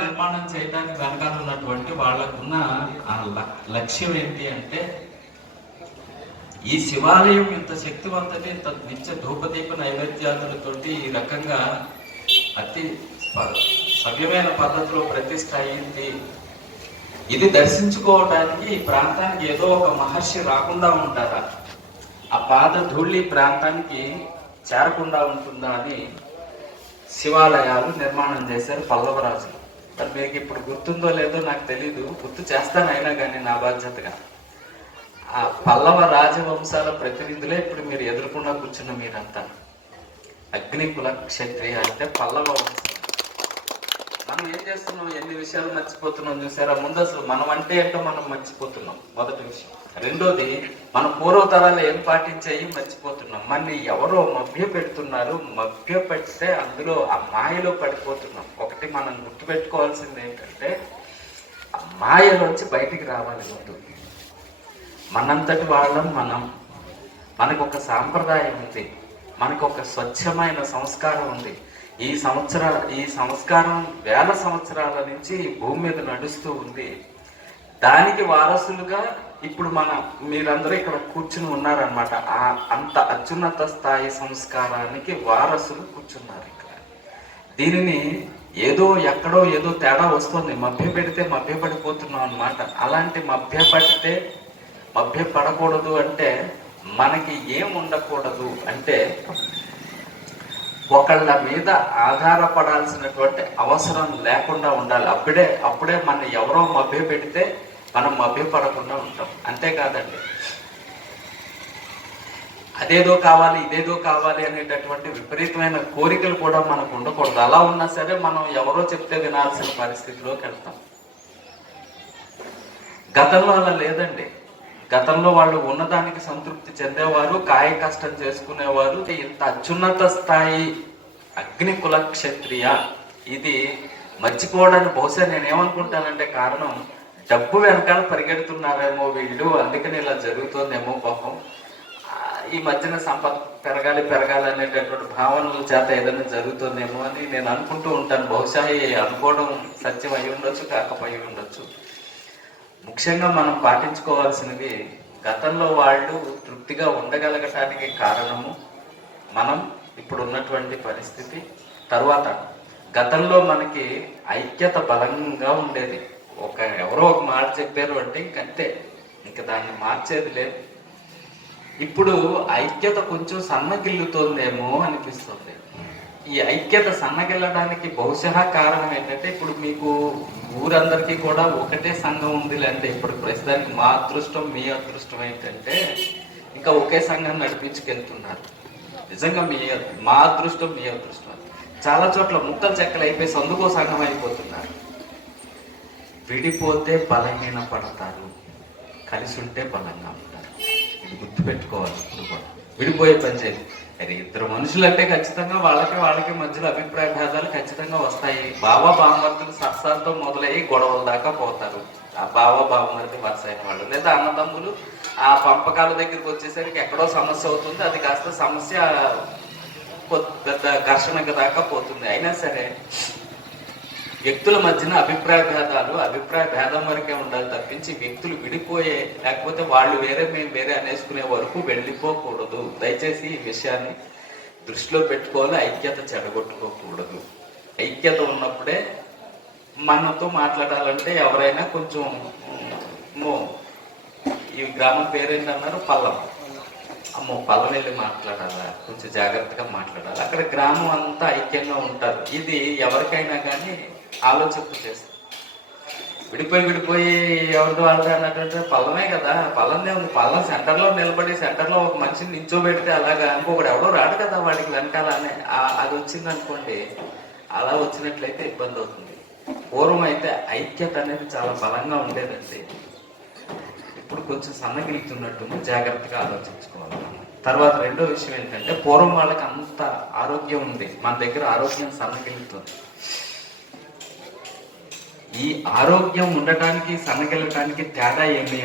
నిర్మాణం చేయడానికి వెనకాల ఉన్నటువంటి వాళ్ళకున్న ఆ లక్ష్యం ఏంటి అంటే ఈ శివాలయం ఇంత శక్తివంతటి ఇంత నిత్య ధూపదీప నైవేద్యాలతోటి ఈ రకంగా అతి సవ్యమైన పద్ధతిలో ప్రతిష్ట అయింది. ఇది దర్శించుకోవడానికి ఈ ప్రాంతానికి ఏదో ఒక మహర్షి రాకుండా ఉంటారా? ఆ పాద ధూళి ప్రాంతానికి చేరకుండా ఉంటుందా అని శివాలయాలు నిర్మాణం చేశారు పల్లవరాజులు. మరి మీకు ఇప్పుడు గుర్తుందో లేదో నాకు తెలీదు. గుర్తు చేస్తానైనా కానీ నా బాధ్యతగా. ఆ పల్లవ రాజవంశాల ప్రతినిధులే ఇప్పుడు మీరు ఎదుర్కొన్నా కూర్చున్న మీరంతా. అగ్నికుల క్షత్రియ అంటే పల్లవ వంశం మనం ఏం చేస్తున్నాం? ఎన్ని విషయాలు మర్చిపోతున్నాం చూసారా? ముందు అసలు మనం అంటే ఏంటో మనం మర్చిపోతున్నాం. మొదటి విషయం. రెండోది మన పూర్వతరాలు ఏం పాటించాయి మర్చిపోతున్నాం. మళ్ళీ ఎవరో మభ్య పెడుతున్నారు మభ్య పెడితే అందులో ఆ మాయలో పడిపోతున్నాం. ఒకటి మనం గుర్తుపెట్టుకోవాల్సింది ఏంటంటే ఆ మాయలోంచి బయటికి రావాలి ముందు. మనంతటి వాళ్ళం మనం. మనకు ఒక సాంప్రదాయం ఉంది. మనకు ఒక స్వచ్ఛమైన సంస్కారం ఉంది. ఈ సంవత్సర ఈ సంస్కారం వేల సంవత్సరాల నుంచి భూమి మీద నడుస్తూ ఉంది. దానికి వారసులుగా ఇప్పుడు మన మీరందరూ ఇక్కడ కూర్చుని ఉన్నారనమాట ఆ అంత అత్యున్నత స్థాయి సంస్కారానికి వారసులు కూర్చున్నారు ఇక్కడ. దీనిని ఏదో ఎక్కడో ఏదో తేడా వస్తుంది. మభ్య పెడితే మభ్య పడిపోతున్నాం అనమాట అలాంటి మభ్య పడితే మభ్య పడకూడదు అంటే మనకి ఏం ఉండకూడదు అంటే ఒకళ్ళ మీద ఆధారపడాల్సినటువంటి అవసరం లేకుండా ఉండాలి. అప్పుడే అప్పుడే మన ఎవరో మభ్య పెడితే మనం మభ్య పడకుండా ఉంటాం. అంతేకాదండి. అదేదో కావాలి ఇదేదో కావాలి అనేటటువంటి విపరీతమైన కోరికలు కూడా మనకు ఉండకూడదు. అలా ఉన్నా సరే మనం ఎవరో చెప్తే వినాల్సిన పరిస్థితిలోకి వెళ్తాం. గతంలో అలా లేదండి. గతంలో వాళ్ళు ఉన్నదానికి సంతృప్తి చెందేవారు కాయ కష్టం చేసుకునేవారు. ఇంత అత్యున్నత స్థాయి అగ్ని కుల క్షత్రియ ఇది మర్చిపోవడానికి బహుశా నేను ఏమనుకుంటానంటే కారణం డబ్బు వెనకాల పరిగెడుతున్నారేమో వీళ్ళు అందుకని ఇలా జరుగుతుందేమో పాపం. ఈ మధ్యన సంపద పెరగాలి పెరగాలి అనేటటువంటి భావనల చేత ఏదైనా జరుగుతుందేమో అని నేను అనుకుంటూ ఉంటాను. బహుశా అనుకోవడం సత్యం అయి ఉండొచ్చు కాకపోయి ఉండొచ్చు. ముఖ్యంగా మనం పాటించుకోవాల్సినవి గతంలో వాళ్ళు తృప్తిగా ఉండగలగటానికి కారణము మనం ఇప్పుడు ఉన్నటువంటి పరిస్థితి తర్వాత. గతంలో మనకి ఐక్యత బలంగా ఉండేది. ఒక ఎవరో ఒక మాట చెప్పారు అంటే ఇంకంతే ఇంక దాన్ని మార్చేది లేదు. ఇప్పుడు ఐక్యత కొంచెం సన్నగిల్లుతోందేమో అనిపిస్తుంది. ఈ ఐక్యత సన్నగిల్లడానికి బహుశా కారణం ఏంటంటే ఇప్పుడు మీకు ఊరందరికీ కూడా ఒకటే సంఘం ఉంది లేదంటే ఇప్పుడు ప్రస్తుతానికి మా అదృష్టం మీ అదృష్టం ఏంటంటే ఇంకా ఒకే సంఘం నడిపించుకెళ్తున్నారు. నిజంగా మీ మా అదృష్టం మీ అదృష్టం చాలా చోట్ల ముక్కలు చెక్కలు అయిపోయి సందుకో సంఘం అయిపోతున్నారు. విడిపోతే బలహీన పడతారు. కలిసి ఉంటే బలంగా ఉంటారు. ఇది గుర్తుపెట్టుకోవాలి ఇప్పుడు కూడా. విడిపోయే పని చేయాలి సరే ఇద్దరు మనుషులు అంటే ఖచ్చితంగా వాళ్ళకి వాళ్ళకి మధ్యలో అభిప్రాయ భేదాలు ఖచ్చితంగా వస్తాయి. బాబా బామ్మర్తులు సత్సాలతో మొదలయ్యి గొడవల దాకా పోతారు. ఆ బాబా బామ్మర్తి వరుస అయిన వాళ్ళు. లేదా అన్నదమ్ములు ఆ పంపకాల దగ్గరికి వచ్చేసరికి ఎక్కడో సమస్య అవుతుంది. అది కాస్త సమస్య పెద్ద ఘర్షణకు దాకా పోతుంది. అయినా సరే వ్యక్తుల మధ్యన అభిప్రాయ భేదాలు అభిప్రాయ భేదం వరకే ఉండాలి తప్పించి వ్యక్తులు విడిపోయే లేకపోతే వాళ్ళు వేరే మేము వేరే అనేసుకునే వరకు వెళ్ళిపోకూడదు. దయచేసి ఈ విషయాన్ని దృష్టిలో పెట్టుకోవాలి ఐక్యత చెడగొట్టుకోకూడదు. ఐక్యత ఉన్నప్పుడే మనతో మాట్లాడాలంటే ఎవరైనా కొంచెం ఈ గ్రామం పేరేంటన్నారు? పల్లం. అమ్మో పల్లం వెళ్ళి మాట్లాడాలా? కొంచెం జాగ్రత్తగా మాట్లాడాలి? అక్కడ గ్రామం అంతా ఐక్యంగా ఉంటారు. ఇది ఎవరికైనా కానీ ఆలోచింపు చేస్తారు. విడిపోయి విడిపోయి ఎవరితో వాళ్ళు అన్నట్టు పల్లమే కదా. పల్లందే ఉంది. పల్లం సెంటర్లో నిలబడి సెంటర్లో ఒక మనిషిని నించోబెడితే అలాగా ఇంకొకడు ఎవడో రాడు కదా వాడికి వెనకాలనే. అది వచ్చింది అనుకోండి అలా వచ్చినట్లయితే ఇబ్బంది అవుతుంది. పూర్వం అయితే ఐక్యత అనేది చాలా బలంగా ఉండేదండి. ఇప్పుడు కొంచెం సన్నగిలుతున్నట్టుంది జాగ్రత్తగా ఆలోచించుకోవాలి. తర్వాత రెండో విషయం ఏంటంటే పూర్వం వాళ్ళకి అంత ఆరోగ్యం ఉంది. మన దగ్గర ఆరోగ్యం సన్నగిలుతుంది ఈ ఆరోగ్యం ఉండటానికి సన్నగిలటానికి తేడా ఏమి